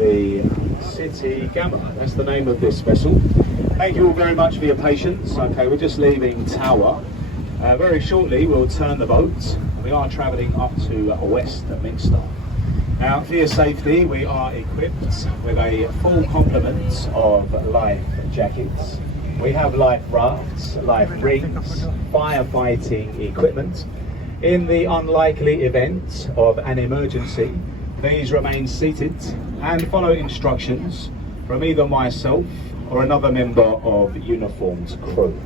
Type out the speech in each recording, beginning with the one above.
the City Gamma. That's the name of this vessel. Thank you all very much for your patience. Okay, we're just leaving Tower. Very shortly we'll turn the boat. We are travelling up to Westminster. Now, for your safety, we are equipped with a full complement of life jackets. We have life rafts, life rigs, firefighting equipment. In the unlikely event of an emergency, please remain seated and follow instructions from either myself or another member of uniformed crew.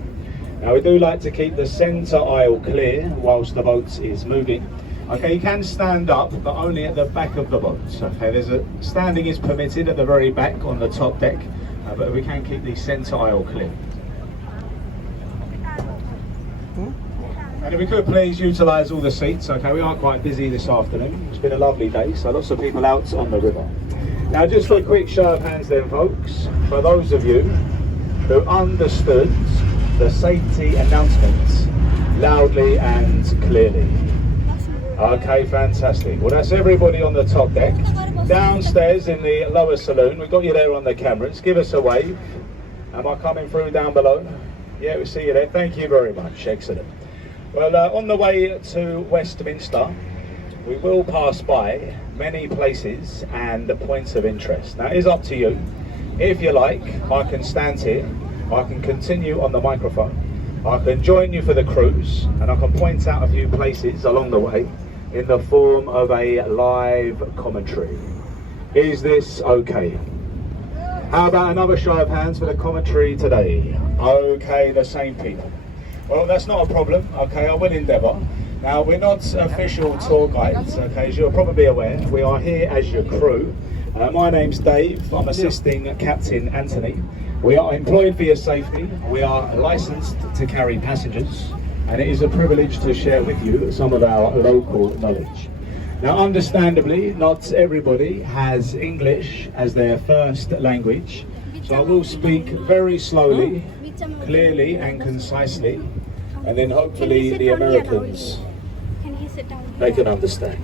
Now, we do like to keep the centre aisle clear whilst the boat is moving. Okay, you can stand up, but only at the back of the boat. Okay, standing is permitted at the very back on the top deck, but we can keep the centre aisle clear. And if we could please utilise all the seats. Okay, we are quite busy this afternoon. It's been a lovely day, so lots of people out on the river. Now, just for a quick show of hands then, folks, for those of you who understood the safety announcements loudly and clearly. Okay, fantastic. Well, that's everybody on the top deck. Downstairs in the lower saloon, we've got you there on the cameras. Give us a wave. Am I coming through down below? Yeah, we see you there. Thank you very much. Excellent. Well, on the way to Westminster, we will pass by many places and points of interest. Now, it is up to you. If you like, I can stand here. I can continue on the microphone. I can join you for the cruise, and I can point out a few places along the way in the form of a live commentary. Is this okay? How about another show of hands for the commentary today? Okay, the same people. Well, that's not a problem. Okay, I will endeavour. Now, we're not official tour guides, okay, as you're probably aware. We are here as your crew. My name's Dave. I'm assisting Captain Anthony. We are employed for your safety. We are licensed to carry passengers, and it is a privilege to share with you some of our local knowledge. Now, understandably, not everybody has English as their first language, so I will speak very slowly, clearly and concisely, and then hopefully the Americans, they can understand.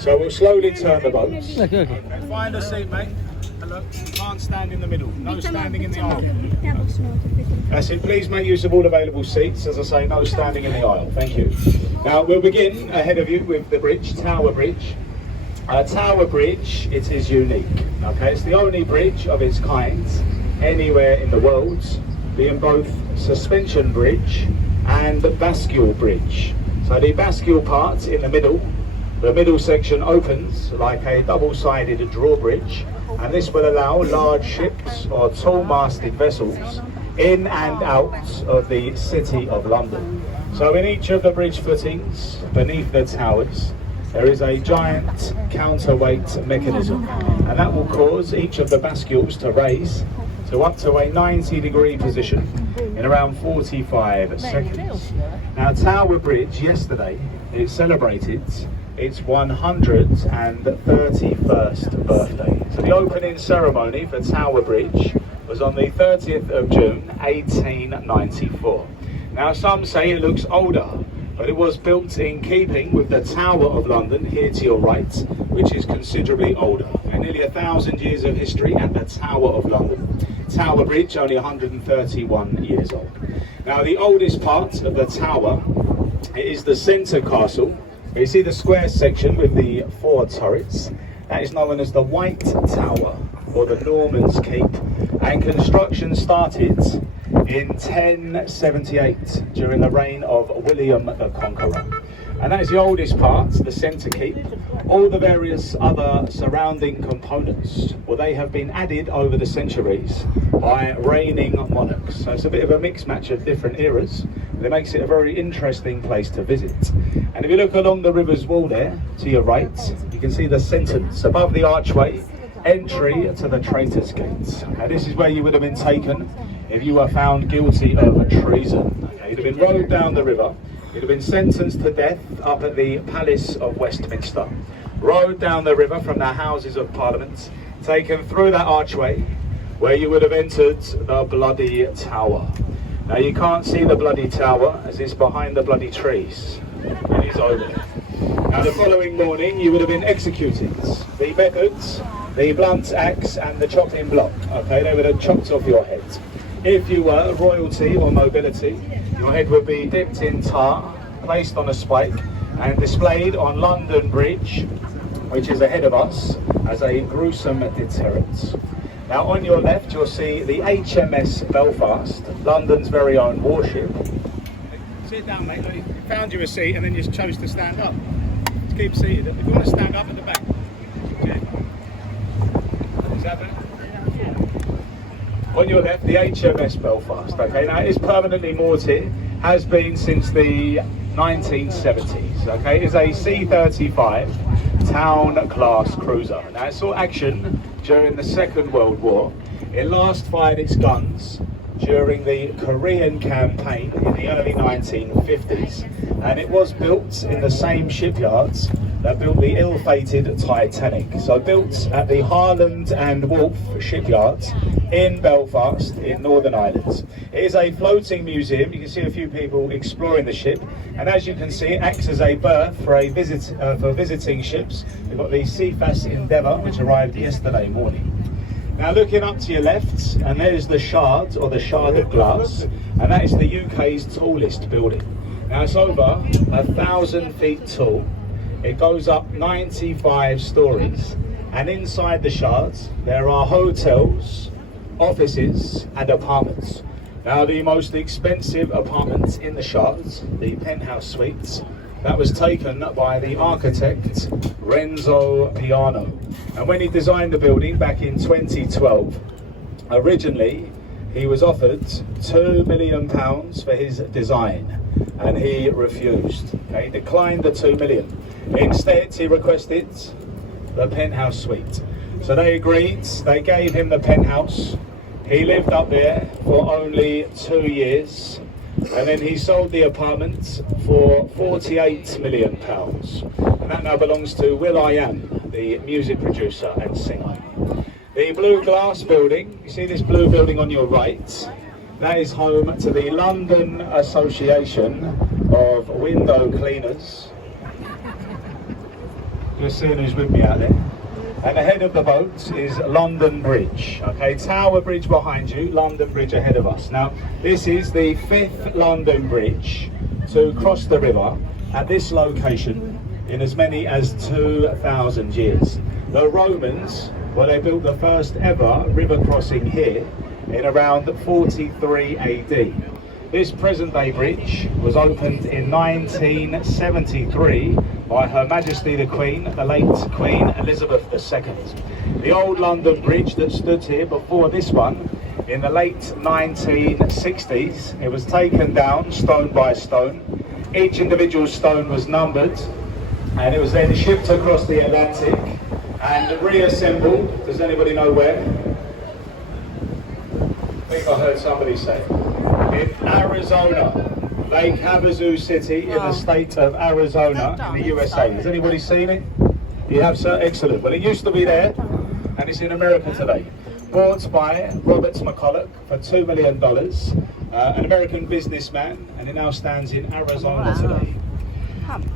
So we'll slowly turn the boats. Okay. Find a seat, mate. Look, you can't stand in the middle. No standing in the aisle. That's it. Please make use of all available seats. As I say, no standing in the aisle. Thank you. Now, we'll begin ahead of you with the bridge, Tower Bridge. Tower Bridge, it is unique. Okay, it's the only bridge of its kind anywhere in the world, being both suspension bridge and bascule bridge. So the bascule part in the middle section opens like a double-sided drawbridge, and this will allow large ships or tall-masted vessels in and out of the City of London. So in each of the bridge footings beneath the towers, there is a giant counterweight mechanism, and that will cause each of the bascules to raise to up to a 90-degree position in around 45 seconds. Now, Tower Bridge yesterday, it celebrated its 131st birthday. So the opening ceremony for Tower Bridge was on the 30th of June 1894. Now, some say it looks older, but it was built in keeping with the Tower of London here to your right, which is considerably older. And nearly 1,000 years of history at the Tower of London. Tower Bridge only 131 years old. Now, the oldest part of the tower is the centre castle. You see the square section with the 4 turrets. That is known as the White Tower, or the Norman's Keep, and construction started in 1078 during the reign of William the Conqueror. And that is the oldest part, the centre keep. All the various other surrounding components, well, they have been added over the centuries by reigning monarchs. So it's a bit of a mixed match of different eras, and it makes it a very interesting place to visit. And if you look along the river's wall there, to your right, you can see the sentence above the archway, entry to the Traitors' Gate. Now, this is where you would have been taken if you were found guilty of treason. Okay, you'd have been rowed down the river. You'd have been sentenced to death up at the Palace of Westminster, rowed down the river from the Houses of Parliament, taken through that archway, where you would have entered the Bloody Tower. Now, you can't see the Bloody Tower as it's behind the bloody trees. It is over. Now, the following morning, you would have been executed. The methods the blunt axe and the chopping block. Okay, they would have chopped off your head. If you were royalty or nobility, your head would be dipped in tar, placed on a spike, and displayed on London Bridge, which is ahead of us, as a gruesome deterrent. Now on your left you'll see the HMS Belfast, London's very own warship. Sit down, mate. Look, you found you a seat and then you chose to stand up. Just keep seated. If you want to stand up at the back. Yeah. Is that better? On your left, the HMS Belfast. Okay, now it is permanently moored here, has been since the 1970s. Okay, it's a C-35 town class cruiser. Now it saw action during the Second World War. It last fired its guns during the Korean campaign in the early 1950s, and it was built in the same shipyards that built the ill-fated Titanic. So built at the Harland and Wolff shipyards in Belfast in Northern Ireland. It is a floating museum. You can see a few people exploring the ship, and as you can see, it acts as a berth for for visiting ships. We've got the Cephas Endeavour, which arrived yesterday morning. Now looking up to your left, and there's the Shard, or the Shard of Glass, and that is the UK's tallest building. Now it's over 1,000 feet tall. It goes up 95 stories, and inside the Shards there are hotels, offices and apartments. Now the most expensive apartment in the Shards, the penthouse suites, that was taken by the architect Renzo Piano. And when he designed the building back in 2012, originally he was offered £2 million for his design, and he refused. Okay, he declined the 2 million. Instead, he requested the penthouse suite. So they agreed, they gave him the penthouse. He lived up there for only 2 years, and then he sold the apartment for £48 million. And that now belongs to will.i.am, the music producer and singer. The Blue Glass building, you see this blue building on your right, that is home to the London Association of Window Cleaners. Just seeing who's with me out there. And ahead of the boat is London Bridge. Okay, Tower Bridge behind you, London Bridge ahead of us. Now, this is the 5th London Bridge to cross the river at this location in as many as 2,000 years. The Romans, well, they built the first ever river crossing here in around 43 AD. This present-day bridge was opened in 1973 by Her Majesty the Queen, the late Queen Elizabeth II. The old London Bridge that stood here before this one in the late 1960s, it was taken down stone by stone. Each individual stone was numbered, and it was then shipped across the Atlantic and reassembled. Does anybody know where? I think I heard somebody say. In Arizona, Lake Havasu City in the state of Arizona in the USA. Has anybody seen it? You have, sir? Excellent. Well, it used to be there, and it's in America today. Bought by Robert McCulloch for $2 million, an American businessman, and it now stands in Arizona today.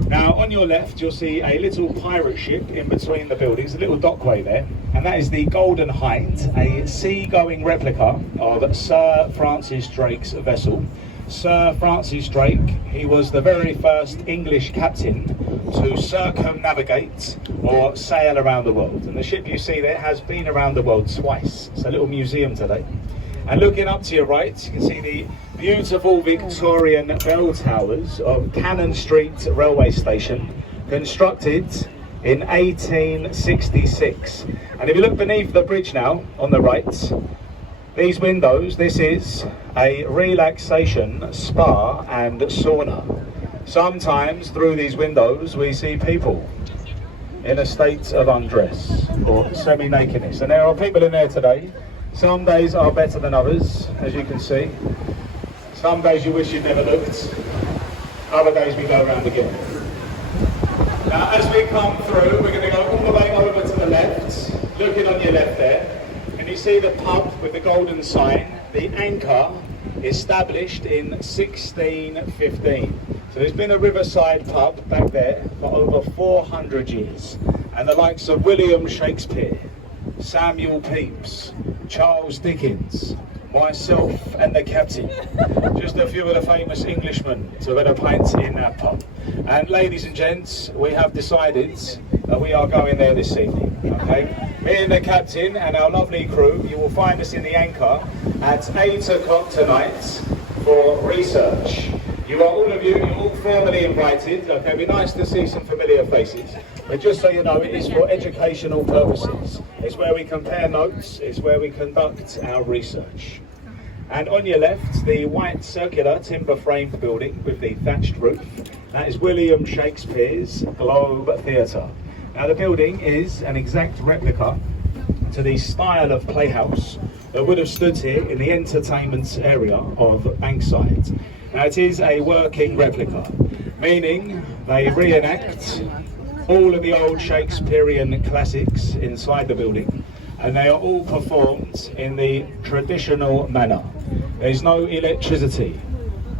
Now, on your left, you'll see a little pirate ship in between the buildings, a little dockway there, and that is the Golden Hind, a sea-going replica of Sir Francis Drake's vessel. Sir Francis Drake, he was the very first English captain to circumnavigate or sail around the world. And the ship you see there has been around the world twice. It's a little museum today. And looking up to your right, you can see the beautiful Victorian bell towers of Cannon Street Railway Station, constructed in 1866. And if you look beneath the bridge now, on the right, these windows, this is a relaxation spa and sauna. Sometimes through these windows we see people in a state of undress or semi-nakedness. And there are people in there today. Some days are better than others, as you can see. Some days you wish you'd never looked. Other days we go around again. Now as we come through, we're going to go all the way over to the left, looking on your left there, and you see the pub with the golden sign, the Anchor, established in 1615. So there's been a riverside pub back there for over 400 years, and the likes of William Shakespeare, Samuel Pepys, Charles Dickens, myself and the captain. Just a few of the famous Englishmen to have had a pint in that pub. And ladies and gents, we have decided that we are going there this evening, okay? Me and the captain and our lovely crew, you will find us in the Anchor at 8 o'clock tonight for research. You are all of you, you're all formally invited. Okay, it'd be nice to see some familiar faces. But just so you know, it is for educational purposes. It's where we compare notes, it's where we conduct our research. And on your left, the white circular timber framed building with the thatched roof, that is William Shakespeare's Globe Theatre. Now the building is an exact replica to the style of playhouse that would have stood here in the entertainment area of Bankside. Now it is a working replica, meaning they reenact all of the old Shakespearean classics inside the building, and they are all performed in the traditional manner. There's no electricity,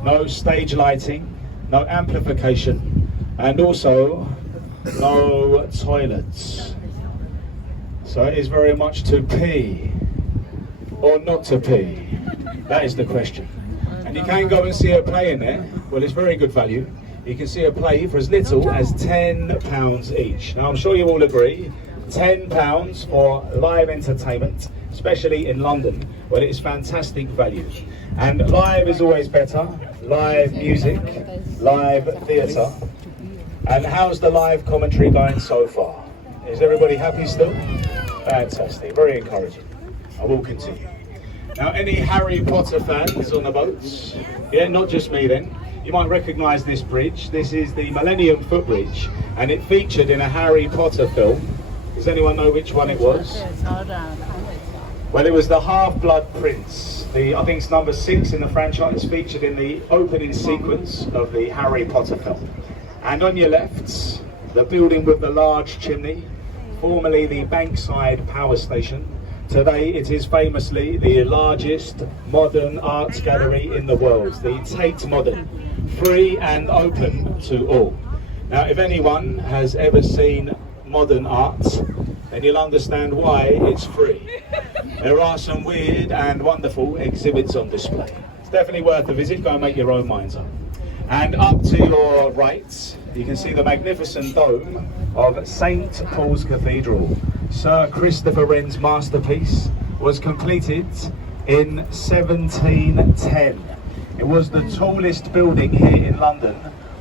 no stage lighting, no amplification, and also no toilets. So it is very much to pee or not to pee. That is the question. And you can go and see a play in there. Well, it's very good value. You can see a play for as little as £10 each. Now I'm sure you all agree, £10 for live entertainment, especially in London, well, it is fantastic value. And live is always better, live music, live theatre. And how's the live commentary going so far? Is everybody happy still? Fantastic, very encouraging. I will continue. Now, any Harry Potter fans on the boats? Yeah, not just me then. You might recognise this bridge. This is the Millennium Footbridge, and it featured in a Harry Potter film. Does anyone know which one it was? Well, it was the Half-Blood Prince. I think it's number 6 in the franchise, featured in the opening sequence of the Harry Potter film. And on your left, the building with the large chimney, formerly the Bankside Power Station. Today it is famously the largest modern arts gallery in the world, the Tate Modern, free and open to all. Now if anyone has ever seen modern art, then you'll understand why it's free. There are some weird and wonderful exhibits on display. It's definitely worth a visit, go and make your own minds up. And up to your right, you can see the magnificent dome of St. Paul's Cathedral. Sir Christopher Wren's masterpiece was completed in 1710. It was the tallest building here in London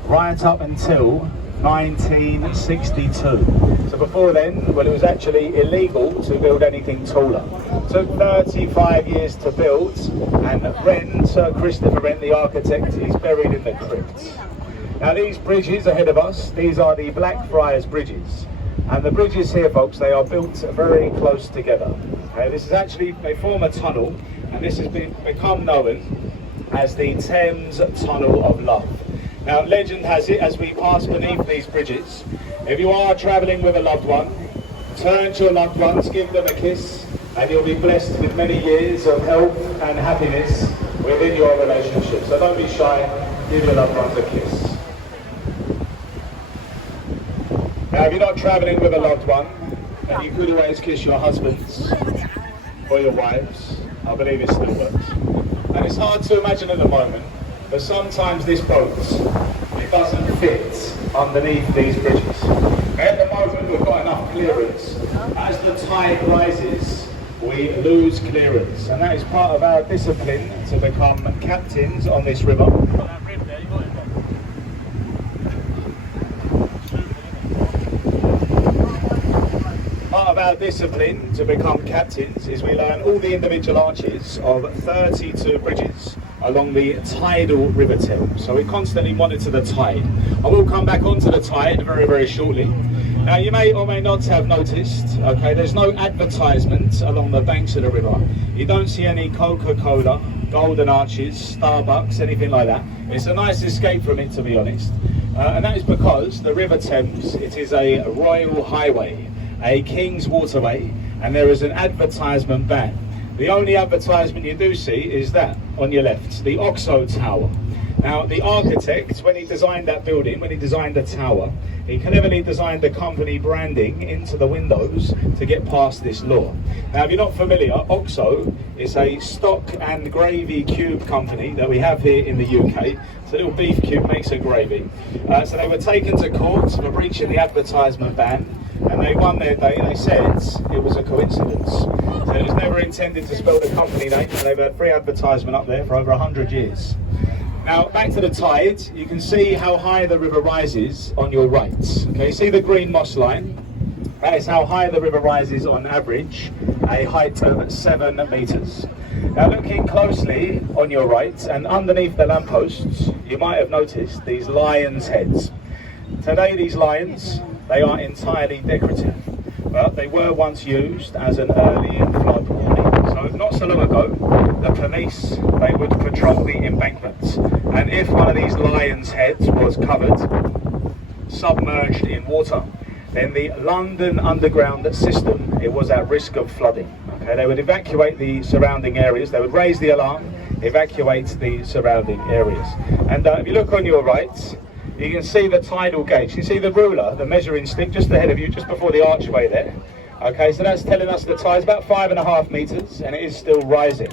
right up until 1962. So before then, well, it was actually illegal to build anything taller. It took 35 years to build, and Wren, Sir Christopher Wren, the architect, is buried in the crypt. Now these bridges ahead of us, these are the Blackfriars Bridges. And the bridges here, folks, they are built very close together. This is actually, they form a tunnel, and this has become known as the Thames Tunnel of Love. Now, legend has it, as we pass beneath these bridges, if you are travelling with a loved one, turn to your loved ones, give them a kiss, and you'll be blessed with many years of health and happiness within your relationship. So don't be shy, give your loved ones a kiss. Now, if you're not travelling with a loved one, then you could always kiss your husbands or your wives. I believe it still works. And it's hard to imagine at the moment, but sometimes this boat, it doesn't fit underneath these bridges. At the moment, we've got enough clearance. As the tide rises, we lose clearance. And that is part of our discipline to become captains on this river. Part of our discipline to become captains is we learn all the individual arches of 32 bridges along the tidal river Thames. So we constantly monitor the tide. I will come back onto the tide very, very shortly. Now you may or may not have noticed, okay, there's no advertisement along the banks of the river. You don't see any Coca-Cola, Golden Arches, Starbucks, anything like that. It's a nice escape from it, to be honest. And that is because the River Thames, it is a royal highway, a King's Waterway, and there is an advertisement ban. The only advertisement you do see is that on your left, the Oxo Tower. Now, the architect, when he designed that building, when he designed the tower, he cleverly designed the company branding into the windows to get past this law. Now, if you're not familiar, OXO is a stock and gravy cube company that we have here in the UK. It's a little beef cube, makes a gravy. So they were taken to court for breaching the advertisement ban, and they won their day. They said it was a coincidence. So it was never intended to spell the company name, and they've had free advertisement up there for over 100 years. Now, back to the tide, you can see how high the river rises on your right. Okay, see the green moss line? That is how high the river rises on average, a height of 7 metres. Now, looking closely on your right and underneath the lampposts, you might have noticed these lions' heads. Today, these lions, they are entirely decorative, but they were once used as an early flood warning. So not so long ago, the police, they would patrol the embankments, and if one of these lions' heads was covered, submerged in water, then the London Underground system, it was at risk of flooding. Okay, they would evacuate the surrounding areas, they would raise the alarm, evacuate the surrounding areas. And if you look on your right, you can see the tidal gauge. You can see the ruler, the measuring stick just ahead of you, just before the archway there. Okay, so that's telling us the tide's about 5.5 metres, and it is still rising.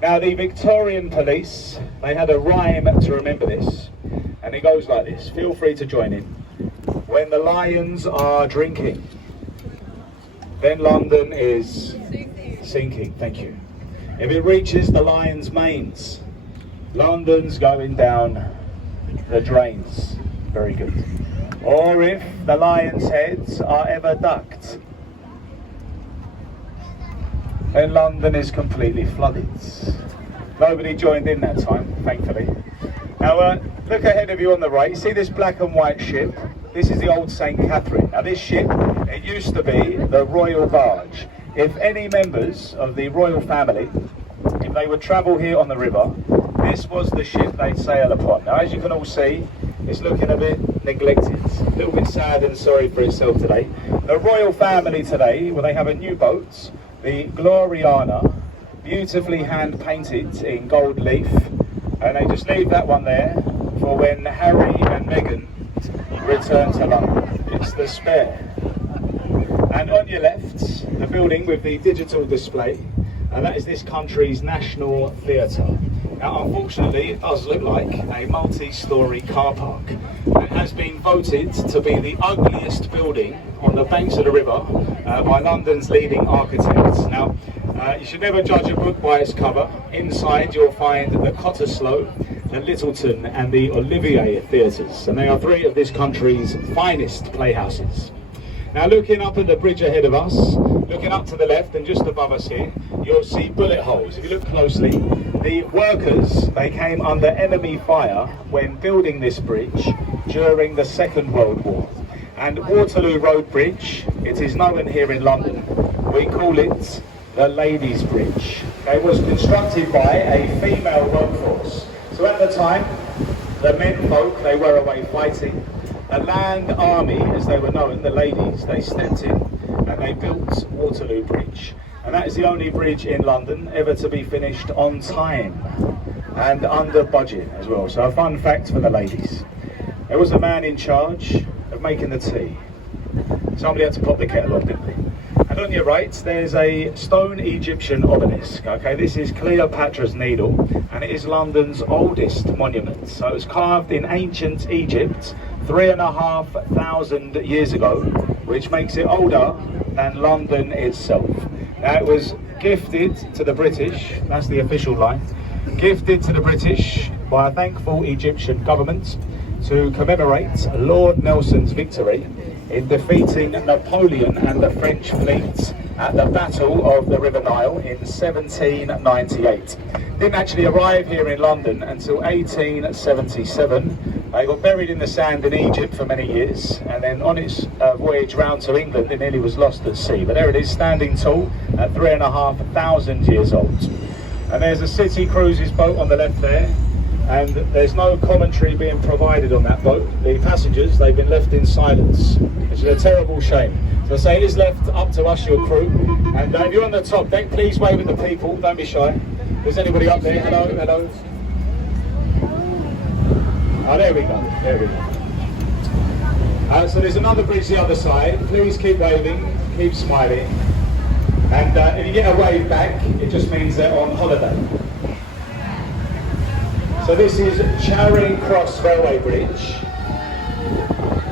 Now, the Victorian police, they had a rhyme to remember this, and it goes like this. Feel free to join in. When the lions are drinking, then London is sinking. Thank you. If it reaches the lion's manes, London's going down the drains. Very good. Or if the lion's heads are ever ducked, then London is completely flooded. Nobody joined in that time, thankfully. Now, look ahead of you on the right. You see this black and white ship? This is the old St. Catherine. Now, this ship, it used to be the royal barge. If any members of the royal family, if they would travel here on the river, this was the ship they'd sail upon. Now, as you can all see, it's looking a bit neglected, a little bit sad and sorry for itself today. The royal family today, well, they have a new boat, the Gloriana, beautifully hand painted in gold leaf, and they just leave that one there for when Harry and Meghan return to London. It's the Spare. And on your left, the building with the digital display, and that is this country's National Theatre. Now, unfortunately, it does look like a multi-storey car park. It has been voted to be the ugliest building on the banks of the river by London's leading architects. Now, you should never judge a book by its cover. Inside, you'll find the Cottesloe, the Littleton and the Olivier theatres, and they are 3 of this country's finest playhouses. Now, looking up at the bridge ahead of us, looking up to the left and just above us here, you'll see bullet holes. If you look closely, the workers, they came under enemy fire when building this bridge during the Second World War. And Waterloo Road Bridge, it is known here in London, we call it the Ladies' Bridge. It was constructed by a female workforce. So at the time, the men folk, they were away fighting. The land army, as they were known, the ladies, they stepped in and they built Waterloo Bridge. And that is the only bridge in London ever to be finished on time and under budget as well. So a fun fact for the ladies. There was a man in charge of making the tea. Somebody had to pop the kettle on, didn't they? And on your right, there's a stone Egyptian obelisk. Okay, this is Cleopatra's Needle, and it is London's oldest monument. So it was carved in ancient Egypt 3,500 years ago, which makes it older than London itself. Now, it was gifted to the British, that's the official line, gifted to the British by a thankful Egyptian government to commemorate Lord Nelson's victory in defeating Napoleon and the French fleet at the Battle of the River Nile in 1798. Didn't actually arrive here in London until 1877. They got buried in the sand in Egypt for many years, and then on its voyage round to England, it nearly was lost at sea. But there it is, standing tall at 3,500 years old. And there's a City Cruises boat on the left there, and there's no commentary being provided on that boat. The passengers, they've been left in silence, which is a terrible shame. So I say it is left up to us, your crew. And if you're on the top deck, please wave at the people, don't be shy. Is anybody up there? Hello, hello. Oh, there we go, there we go. So there's another bridge the other side. Please keep waving, keep smiling. And if you get a wave back, it just means they're on holiday. So this is Charing Cross Railway Bridge.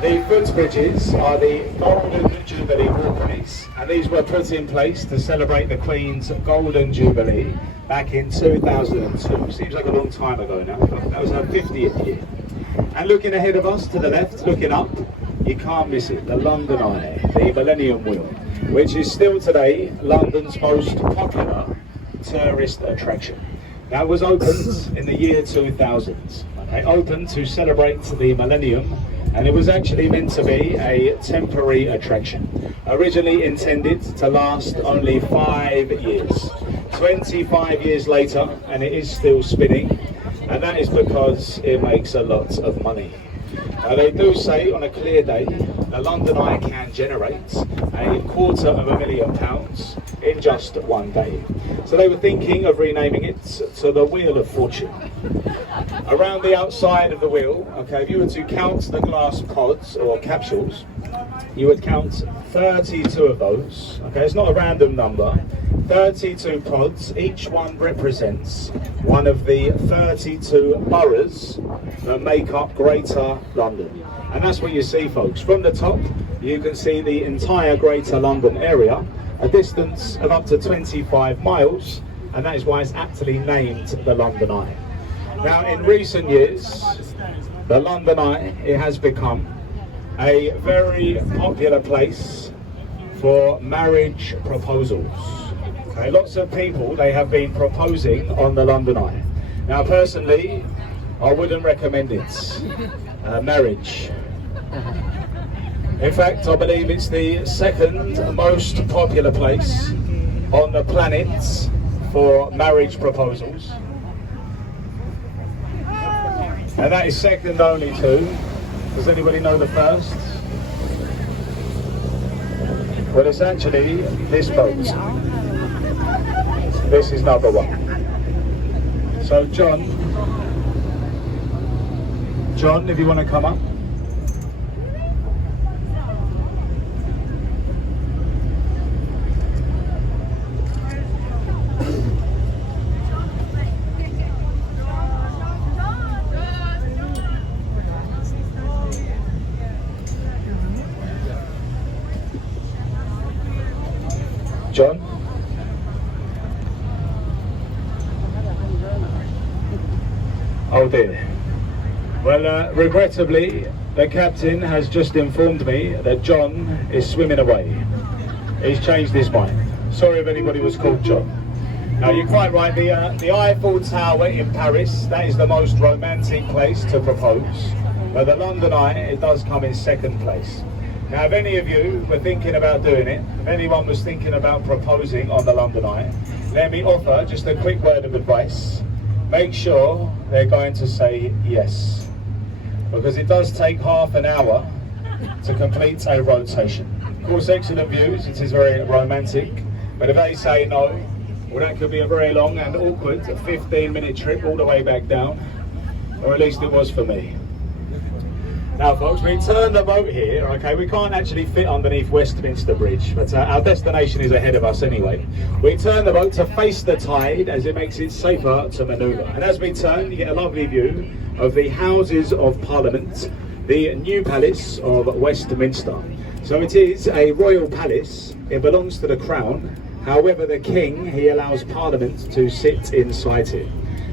The footbridges are the Golden Jubilee walkways, and these were put in place to celebrate the Queen's Golden Jubilee back in 2002. Seems like a long time ago now. That was her 50th year. And looking ahead of us to the left, looking up, you can't miss it, the London Eye, the Millennium Wheel, which is still today London's most popular tourist attraction. That was opened in the year 2000. Okay, opened to celebrate the millennium, and it was actually meant to be a temporary attraction. Originally intended to last only 5 years. 25 years later, and it is still spinning, and that is because it makes a lot of money. They do say on a clear day, the London Eye can generate £250,000 in just one day. So they were thinking of renaming it to the Wheel of Fortune. Around the outside of the wheel, okay, if you were to count the glass pods or capsules, you would count 32 of those. Okay, it's not a random number. 32 pods, each one represents one of the 32 boroughs that make up Greater London. And that's what you see, folks. From the top, you can see the entire Greater London area, a distance of up to 25 miles, and that is why it's aptly named the London Eye. Now, in recent years, the London Eye, it has become a very popular place for marriage proposals. Okay, lots of people, they have been proposing on the London Eye. Now, personally, I wouldn't recommend it. Marriage. In fact, I believe it's the second most popular place on the planet for marriage proposals. And that is second only to, does anybody know the first? Well, it's actually this boat. This is number one. So John, if you want to come up. John? Oh dear. Well, regrettably, the captain has just informed me that John is swimming away. He's changed his mind. Sorry if anybody was called John. Now, you're quite right, the Eiffel Tower in Paris, that is the most romantic place to propose. But the London Eye, it does come in second place. Now, if any of you were thinking about doing it, if anyone was thinking about proposing on the London Eye, let me offer just a quick word of advice. Make sure they're going to say yes, because it does take half an hour to complete a rotation. Of course, excellent views, it is very romantic, but if they say no, well, that could be a very long and awkward 15-minute trip all the way back down, or at least it was for me. Now, folks, we turn the boat here, okay, we can't actually fit underneath Westminster Bridge, but our destination is ahead of us anyway. We turn the boat to face the tide as it makes it safer to manoeuvre. And as we turn, you get a lovely view of the Houses of Parliament, the new Palace of Westminster. So it is a royal palace, it belongs to the Crown. However, the King, he allows Parliament to sit inside it.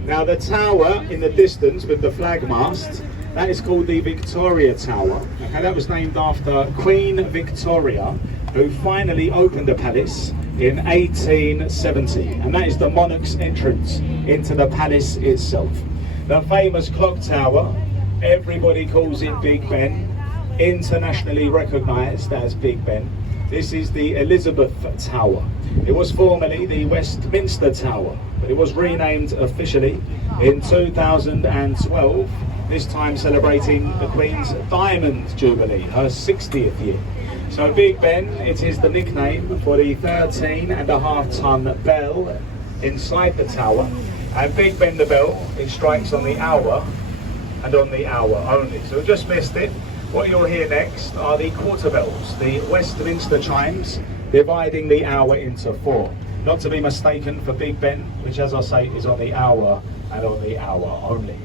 Now, the tower in the distance with the flag mast, that is called the Victoria Tower. Okay, that was named after Queen Victoria, who finally opened the palace in 1870. And that is the monarch's entrance into the palace itself. The famous clock tower, everybody calls it Big Ben, internationally recognised as Big Ben. This is the Elizabeth Tower. It was formerly the Westminster Tower, but it was renamed officially in 2012. This time celebrating the Queen's Diamond Jubilee, her 60th year. So Big Ben, it is the nickname for the 13.5-ton bell inside the tower. And Big Ben the bell, it strikes on the hour and on the hour only. So we just missed it. What you'll hear next are the quarter bells, the Westminster chimes, dividing the hour into 4. Not to be mistaken for Big Ben, which, as I say, is on the hour and on the hour only.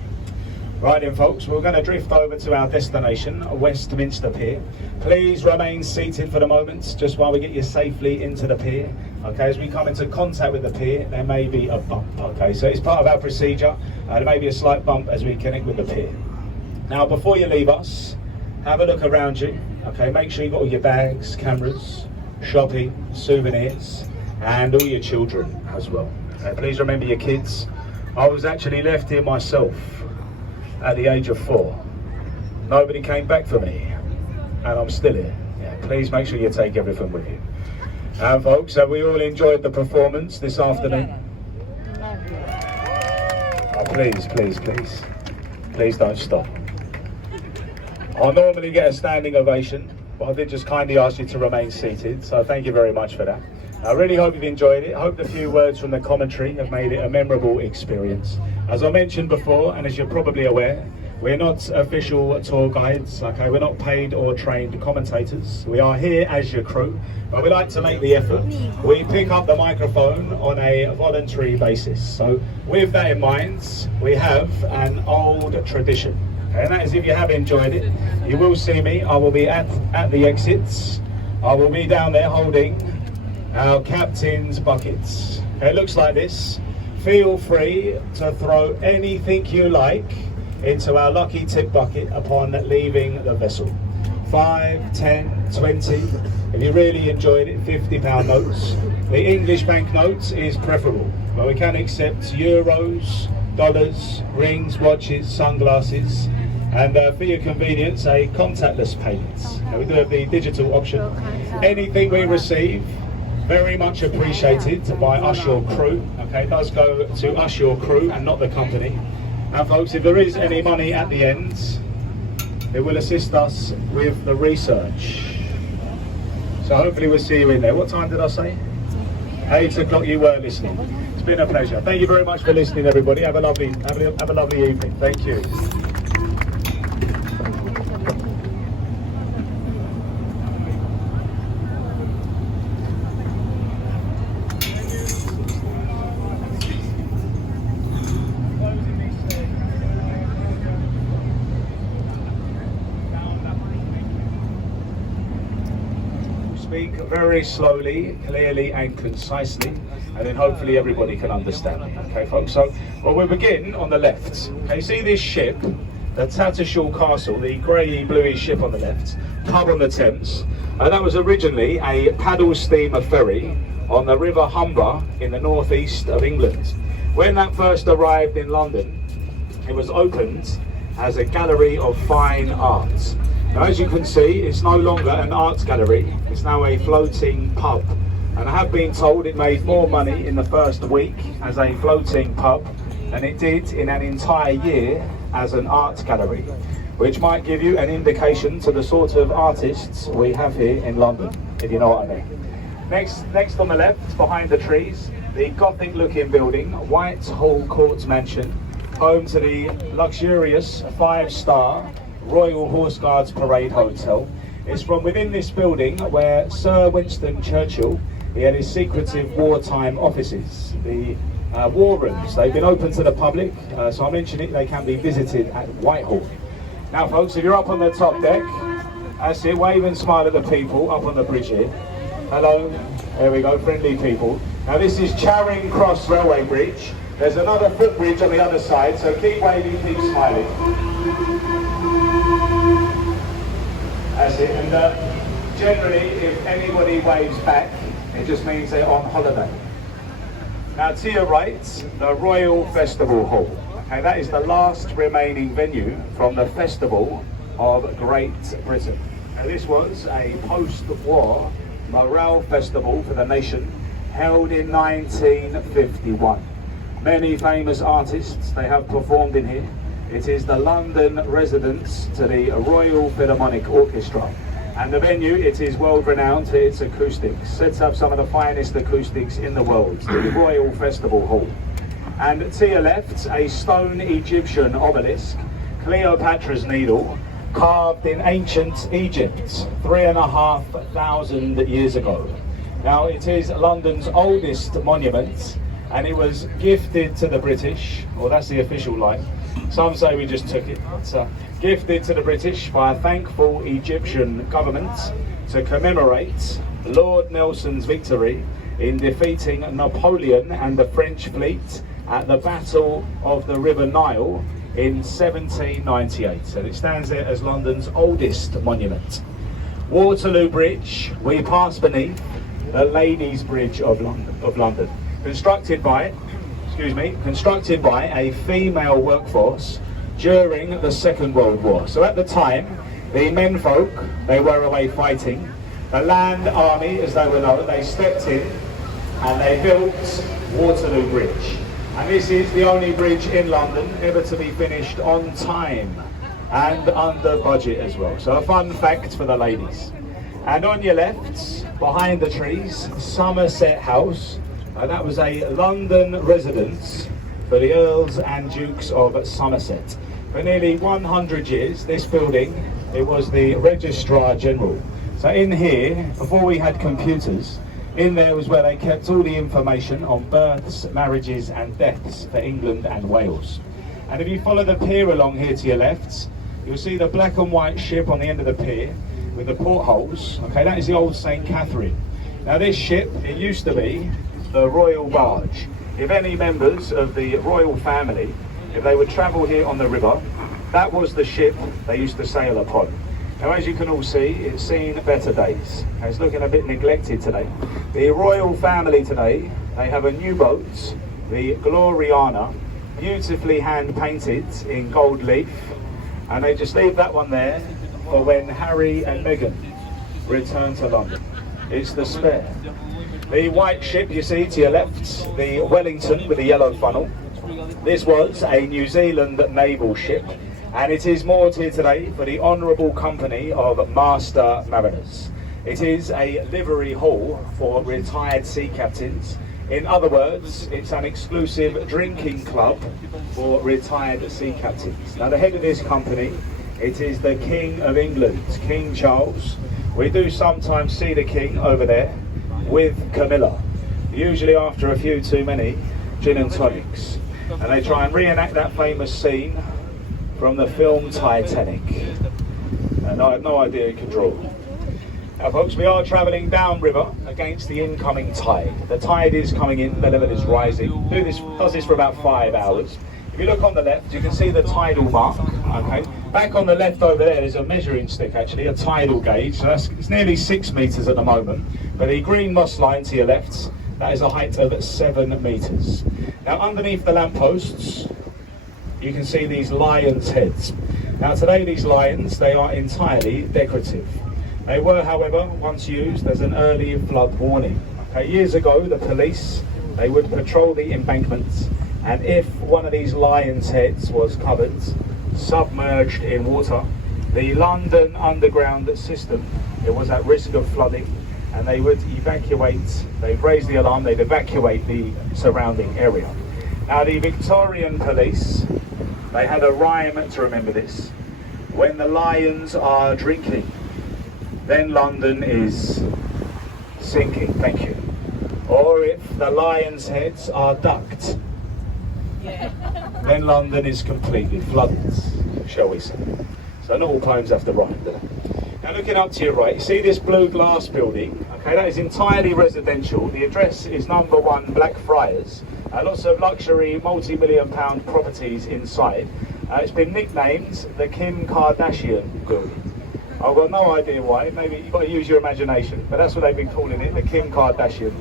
Right then, folks, we're going to drift over to our destination, Westminster Pier. Please remain seated for the moment, just while we get you safely into the pier. Okay, as we come into contact with the pier, there may be a bump. Okay, so it's part of our procedure. There may be a slight bump as we connect with the pier. Now, before you leave us, have a look around you. Okay, make sure you've got all your bags, cameras, shopping, souvenirs, and all your children as well. Please remember your kids. I was actually left here myself at the age of 4. Nobody came back for me, and I'm still here. Yeah, please make sure you take everything with you. And folks, have we all enjoyed the performance this afternoon? Oh, please don't stop. I normally get a standing ovation, but I did just kindly ask you to remain seated, so thank you very much for that. I really hope you've enjoyed it. I hope the few words from the commentary have made it a memorable experience. As I mentioned before, and as you're probably aware, we're not official tour guides, okay? We're not paid or trained commentators. We are here as your crew, but we like to make the effort. We pick up the microphone on a voluntary basis. So with that in mind, we have an old tradition. Okay? And that is, if you have enjoyed it, you will see me. I will be at the exits. I will be down there holding our captain's buckets. Okay, it looks like this. Feel free to throw anything you like into our lucky tip bucket upon leaving the vessel. 5, 10, 20. If you really enjoyed it, £50 notes. The English banknotes is preferable, but we can accept euros, dollars, rings, watches, sunglasses, and for your convenience, a contactless payment. Now, we do have the digital option. Anything we receive, very much appreciated by us, your crew. Okay, it does go to us, your crew, and not the company. And folks, if there is any money at the end, it will assist us with the research. So hopefully we'll see you in there. What time did I say? 8 o'clock. You were listening. It's been a pleasure. Thank you very much for listening, everybody. Have a lovely evening. Thank you. Speak very slowly, clearly and concisely, and then hopefully everybody can understand me. Okay, folks, so we'll begin on the left. Okay, see this ship, the Tattershall Castle, the grey bluey ship on the left, pub on the Thames. That was originally a paddle steamer ferry on the River Humber in the northeast of England. When that first arrived in London, it was opened as a gallery of fine art. Now, as you can see, it's no longer an art gallery, it's now a floating pub. And I have been told it made more money in the first week as a floating pub than it did in an entire year as an art gallery, which might give you an indication to the sort of artists we have here in London, if you know what I mean. Next on the left, behind the trees, the Gothic looking building, Whitehall Court Mansion, home to the luxurious 5-star Royal Horse Guards Parade Hotel. It's from within this building where Sir Winston Churchill, he had his secretive wartime offices, the war rooms. They've been open to the public, so I mentioned it, they can be visited at Whitehall. Now folks, if you're up on the top deck, that's it, wave and smile at the people up on the bridge here. Hello, there we go, friendly people. Now this is Charing Cross Railway Bridge. There's another footbridge on the other side, so keep waving, keep smiling. That's it, and generally if anybody waves back, it just means they're on holiday. Now to your right, the Royal Festival Hall. Okay, that is the last remaining venue from the Festival of Great Britain. Now this was a post-war morale festival for the nation, held in 1951. Many famous artists, they have performed in here. It is the London residence to the Royal Philharmonic Orchestra. And the venue, it is world renowned for its acoustics. Sets up some of the finest acoustics in the world, the Royal Festival Hall. And to your left, a stone Egyptian obelisk Cleopatra's Needle, carved in ancient Egypt 3,500 years ago. Now, it is London's oldest monument, and it was gifted to the British, or that's the official line. Some say we just took it. It's gifted to the British by a thankful Egyptian government to commemorate Lord Nelson's victory in defeating Napoleon and the French fleet at the Battle of the River Nile in 1798. So it stands there as London's oldest monument. Waterloo Bridge, we pass beneath the Ladies' Bridge of London. Constructed by a female workforce during the Second World War. So at the time, the menfolk, they were away fighting. The land army, as they were known, they stepped in and they built Waterloo Bridge. And this is the only bridge in London ever to be finished on time and under budget as well. So a fun fact for the ladies. And on your left, behind the trees, Somerset House. That was a London residence for the Earls and Dukes of Somerset. For nearly 100 years, this building, it was the Registrar General. So in here, before we had computers, in there was where they kept all the information on births, marriages and deaths for England and Wales. And if you follow the pier along here to your left, you'll see the black and white ship on the end of the pier with the portholes. Okay, that is the old St. Catherine. Now this ship, it used to be the Royal Barge. If any members of the royal family, if they would travel here on the river, that was the ship they used to sail upon. Now, as you can all see, it's seen better days. It's looking a bit neglected today. The royal family today, they have a new boat, the Gloriana, beautifully hand painted in gold leaf, and they just leave that one there for when Harry and Meghan return to London. It's the Spare. The white ship you see to your left, the Wellington with the yellow funnel. This was a New Zealand naval ship, and it is moored here today for the Honourable Company of Master Mariners. It is a livery hall for retired sea captains. In other words, it's an exclusive drinking club for retired sea captains. Now the head of this company, it is the King of England, King Charles. We do sometimes see the King over there with Camilla, usually after a few too many gin and tonics. And they try and reenact that famous scene from the film Titanic. And I had no idea it could draw. Now folks, we are travelling downriver against the incoming tide. The tide is coming in, the level is rising. Does this for about 5 hours. If you look on the left, you can see the tidal mark. Okay. Back on the left over there's a measuring stick actually, a tidal gauge. So it's nearly 6 metres at the moment. But the green moss line to your left, that is a height of 7 metres. Now underneath the lampposts, you can see these lions' heads. Now today these lions, they are entirely decorative. They were, however, once used as an early flood warning. Okay, years ago, the police, they would patrol the embankments, and if one of these lions' heads was covered, submerged in water, the London Underground system, it was at risk of flooding, and they would evacuate, they'd raise the alarm, they'd evacuate the surrounding area. Now the Victorian police, they had a rhyme to remember this. When the lions are drinking, then London is sinking, thank you. Or if the lions' heads are ducked, then London is completely flooded, shall we say. So not all poems have to rhyme, do they? Now looking up to your right, you see this blue glass building? Okay, that is entirely residential. The address is number 1 Blackfriars. Lots of luxury multi-million-pound properties inside. It's been nicknamed the Kim Kardashian building. I've got no idea why, maybe you've got to use your imagination, but that's what they've been calling it, the Kim Kardashian.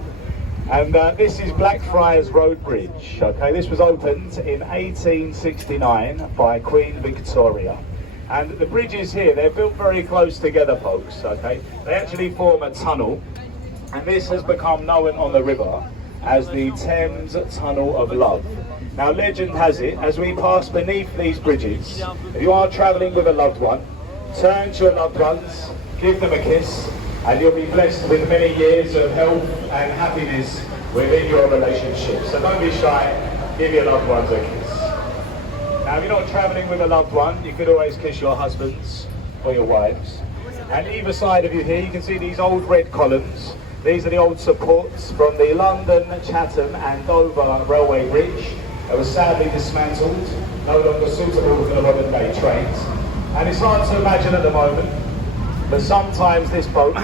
And this is Blackfriars Road Bridge. Okay, this was opened in 1869 by Queen Victoria. And the bridges here, they're built very close together, folks, okay? They actually form a tunnel, and this has become known on the river as the Thames Tunnel of Love. Now legend has it, as we pass beneath these bridges, if you are travelling with a loved one, turn to your loved ones, give them a kiss, and you'll be blessed with many years of health and happiness within your relationship. So don't be shy, give your loved ones a kiss. Now, if you're not travelling with a loved one, you could always kiss your husbands or your wives. And either side of you here, you can see these old red columns. These are the old supports from the London, Chatham and Dover Railway Bridge. It was sadly dismantled, no longer suitable for the modern day trains. And it's hard to imagine at the moment, but sometimes this boat,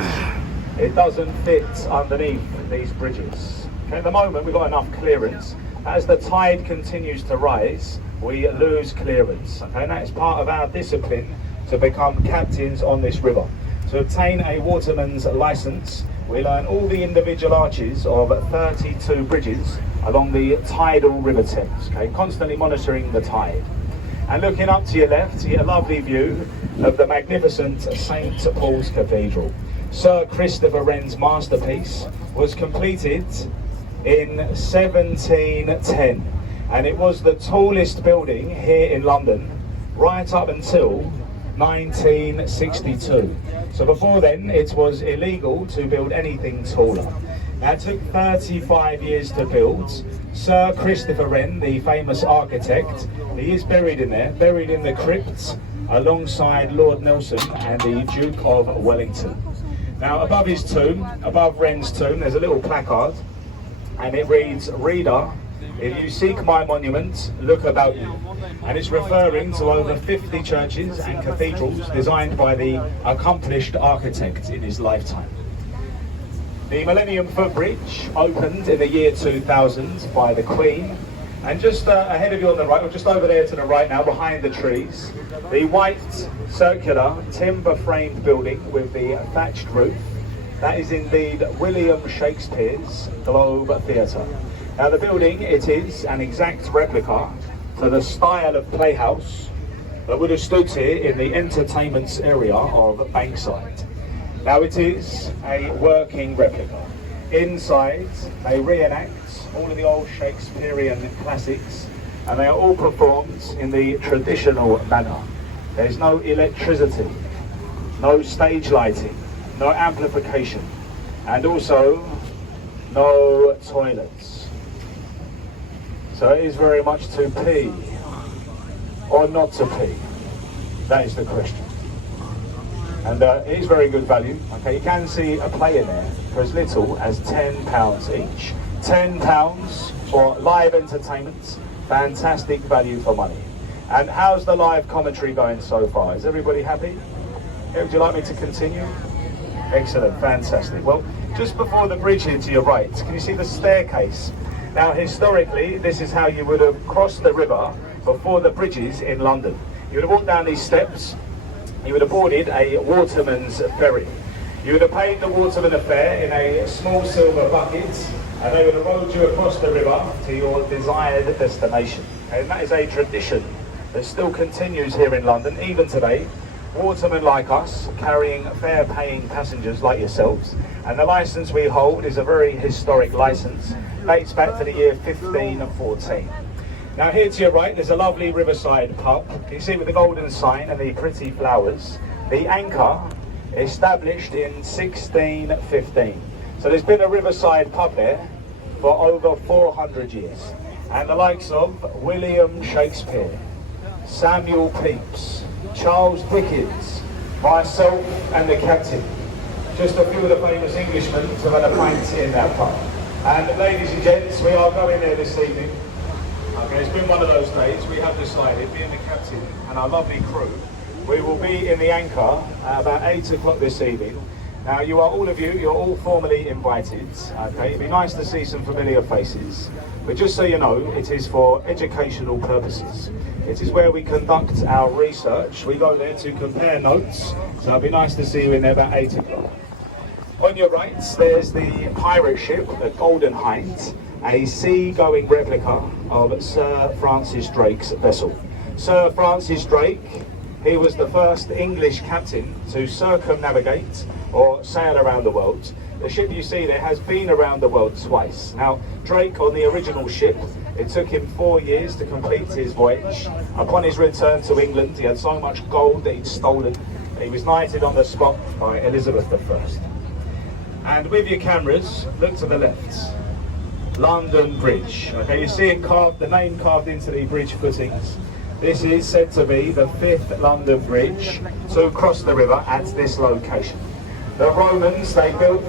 it doesn't fit underneath these bridges. Okay, at the moment we've got enough clearance. As the tide continues to rise, we lose clearance. Okay, and that is part of our discipline to become captains on this river. To obtain a waterman's licence, we learn all the individual arches of 32 bridges along the tidal River Thames, okay, constantly monitoring the tide. And looking up to your left, you get a lovely view of the magnificent St Paul's Cathedral. Sir Christopher Wren's masterpiece was completed in 1710, and it was the tallest building here in London right up until 1962. So before then, it was illegal to build anything taller. Now, it took 35 years to build. Sir Christopher Wren, the famous architect, he is buried in there, buried in the crypt alongside Lord Nelson and the Duke of Wellington. Now, above his tomb, above Wren's tomb, there's a little placard, and it reads, "Reader, if you seek my monument, look about you." And it's referring to over 50 churches and cathedrals designed by the accomplished architect in his lifetime. The Millennium Footbridge opened in the year 2000 by the Queen. And just ahead of you on the right, or just over there to the right now, behind the trees, the white circular timber-framed building with the thatched roof, that is indeed William Shakespeare's Globe Theatre. Now the building, it is an exact replica to the style of playhouse that would have stood here in the entertainments area of Bankside. Now it is a working replica. Inside, they reenact all of the old Shakespearean classics, and they are all performed in the traditional manner. There's no electricity, no stage lighting, no amplification, and also no toilets. So it is very much to pee or not to pee. That is the question. And it is very good value. Okay, you can see a play in there for as little as £10 each. £10 for live entertainment. Fantastic value for money. And how's the live commentary going so far? Is everybody happy? Would you like me to continue? Excellent, fantastic. Well, just before the bridge here to your right, can you see the staircase? Now, historically, this is how you would have crossed the river before the bridges in London. You would have walked down these steps, you would have boarded a waterman's ferry. You would have paid the waterman a fare in a small silver bucket, and they would have rowed you across the river to your desired destination. And that is a tradition that still continues here in London, even today. Watermen like us, carrying fare-paying passengers like yourselves, and the licence we hold is a very historic licence, dates back to the year 1514. Now here to your right, there's a lovely riverside pub. You see with the golden sign and the pretty flowers. The Anchor, established in 1615. So there's been a riverside pub there for over 400 years. And the likes of William Shakespeare, Samuel Pepys, Charles Dickens, myself and the captain. Just a few of the famous Englishmen who had a pint in that pub. And ladies and gents, we are going there this evening. Okay, it's been one of those days. We have decided, being the captain and our lovely crew, we will be in the Anchor at about 8 o'clock this evening. Now, you are all of you, you're all formally invited. Okay, it'd be nice to see some familiar faces. But just so you know, it is for educational purposes. It is where we conduct our research. We go there to compare notes. So it'd be nice to see you in there about 8 o'clock. On your right, there's the pirate ship, the Golden Hind, a sea-going replica of Sir Francis Drake's vessel. Sir Francis Drake, he was the first English captain to circumnavigate or sail around the world. The ship you see there has been around the world twice. Now, Drake on the original ship, it took him 4 years to complete his voyage. Upon his return to England, he had so much gold that he'd stolen. He was knighted on the spot by Elizabeth I. And with your cameras, look to the left. London Bridge. Okay, you see it carved, the name carved into the bridge footings. This is said to be the 5th London Bridge to cross the river at this location. The Romans, they built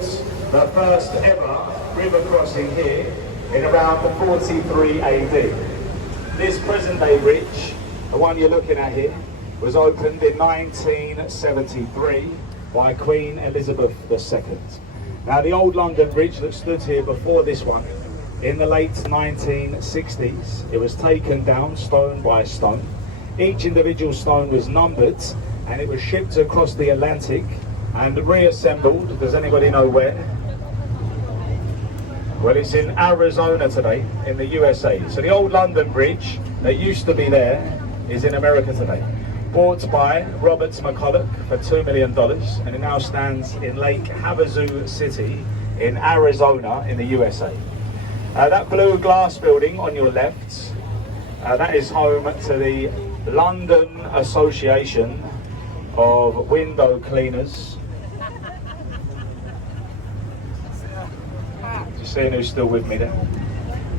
the first ever river crossing here in around 43 AD. This present day bridge, the one you're looking at here, was opened in 1973 by Queen Elizabeth II. Now the old London Bridge that stood here before this one, in the late 1960s, it was taken down stone by stone. Each individual stone was numbered and it was shipped across the Atlantic and reassembled. Does anybody know where? Well, it's in Arizona today, in the USA. So the old London Bridge that used to be there is in America today. Bought by Robert McCulloch for $2 million, and it now stands in Lake Havasu City in Arizona in the USA. That blue glass building on your left, that is home to the London Association of Window Cleaners. Just seeing who's still with me there.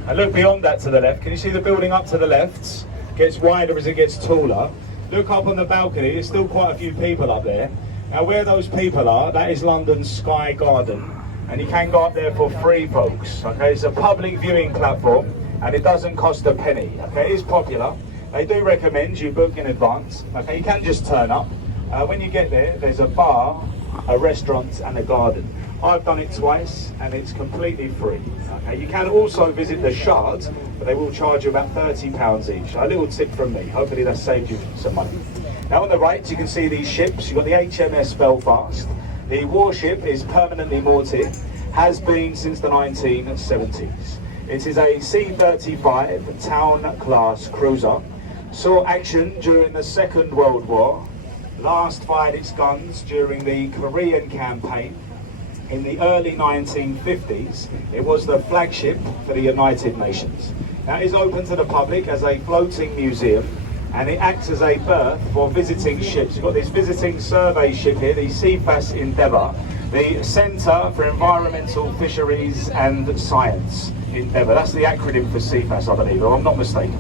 And look beyond that to the left. Can you see the building up to the left? Gets wider as it gets taller. Look up on the balcony, there's still quite a few people up there. Now where those people are, that is London's Sky Garden. And you can go up there for free, folks. Okay, it's a public viewing platform and it doesn't cost a penny. Okay, it is popular. They do recommend you book in advance. Okay, you can just turn up. When you get there, there's a bar, a restaurant and a garden. I've done it twice and it's completely free. Okay, you can also visit the Shard, but they will charge you about £30 each. A little tip from me. Hopefully that saved you some money. Now on the right, you can see these ships. You've got the HMS Belfast. The warship is permanently moored here, has been since the 1970s. It is a C-35 town-class cruiser. Saw action during the Second World War. Last fired its guns during the Korean campaign. In the early 1950s, it was the flagship for the United Nations. Now it is open to the public as a floating museum, and it acts as a berth for visiting ships. You've got this visiting survey ship here, the CFAS Endeavour, the Centre for Environmental Fisheries and Science Endeavour. That's the acronym for CFAS, I believe, if I'm not mistaken.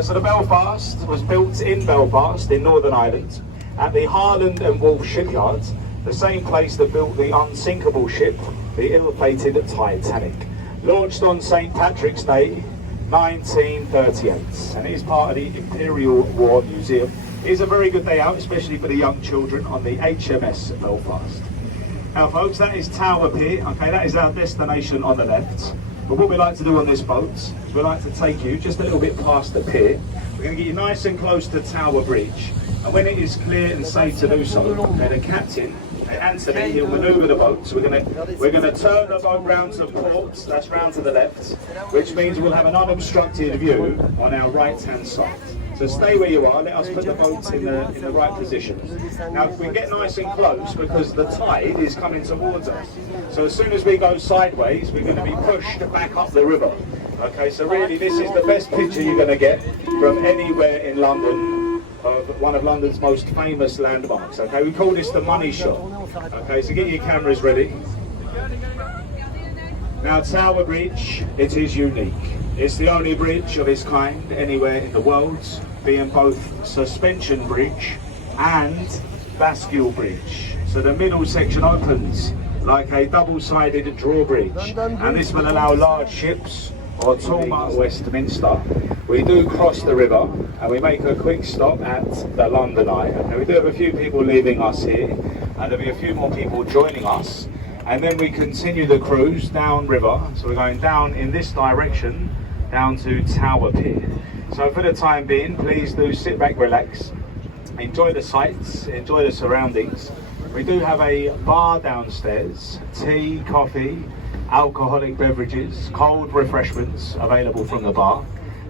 So the Belfast was built in Belfast, in Northern Ireland, at the Harland and Wolff shipyards, the same place that built the unsinkable ship, the ill-fated Titanic. Launched on St. Patrick's Day, 1938, and it is part of the Imperial War Museum. It is a very good day out, especially for the young children on the HMS Belfast. Now folks, that is Tower Pier. Okay, that is our destination on the left. But what we like to do on this boat is we like to take you just a little bit past the pier. We're going to get you nice and close to Tower Bridge, and when it is clear and safe to do so, the captain, Anthony, he'll manoeuvre the boat. So we're going to turn the boat round to port, that's round to the left, which means we'll have an unobstructed view on our right-hand side. So stay where you are, let us put the boat in the right position. Now we get nice and close because the tide is coming towards us. So as soon as we go sideways, we're going to be pushed back up the river. Okay, so really this is the best picture you're going to get from anywhere in London, of one of London's most famous landmarks. Okay, we call this the money shot. Okay, so get your cameras ready. Now Tower Bridge, it is unique. It's the only bridge of its kind anywhere in the world, being both suspension bridge and bascule bridge. So the middle section opens like a double-sided drawbridge, and this will allow large ships or Talbot Westminster. We do cross the river and we make a quick stop at the London Eye. And we do have a few people leaving us here, and there'll be a few more people joining us. And then we continue the cruise down river. So we're going down in this direction, down to Tower Pier. So for the time being, please do sit back, relax, enjoy the sights, enjoy the surroundings. We do have a bar downstairs, tea, coffee, alcoholic beverages, cold refreshments available from the bar.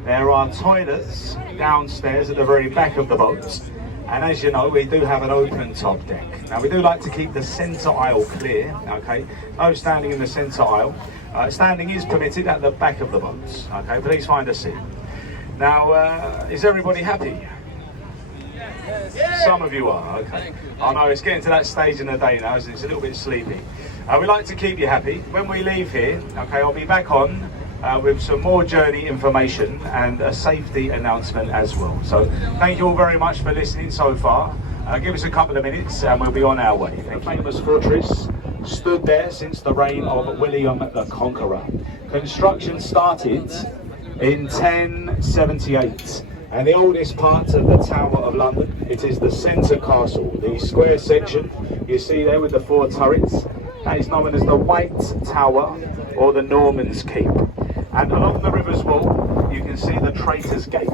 There are toilets downstairs at the very back of the boat, and as you know, we do have an open top deck. Now we do like to keep the centre aisle clear, okay? No standing in the centre aisle. Standing is permitted at the back of the boat, okay? Please find a seat. Now, is everybody happy? Some of you are, okay. I know it's getting to that stage in the day now, isn't it? It's a little bit sleepy. We like to keep you happy. When we leave here, okay, I'll be back on with some more journey information and a safety announcement as well. So thank you all very much for listening so far. Give us a couple of minutes and we'll be on our way. The famous fortress stood there since the reign of William the Conqueror. Construction started in 1078. And the oldest part of the Tower of London, it is the centre castle, the square section you see there with the 4 turrets. That is known as the White Tower or the Norman's Keep. And along the river's wall, you can see the Traitor's Gate.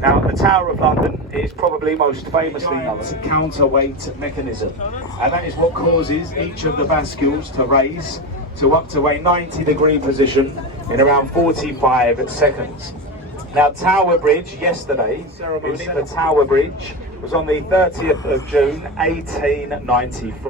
Now, the Tower of London is probably most famously known as a counterweight mechanism. And that is what causes each of the bascules to raise to up to a 90-degree position in around 45 seconds. Now, Tower Bridge, yesterday, ceremony for Tower Bridge was on the 30th of June, 1894.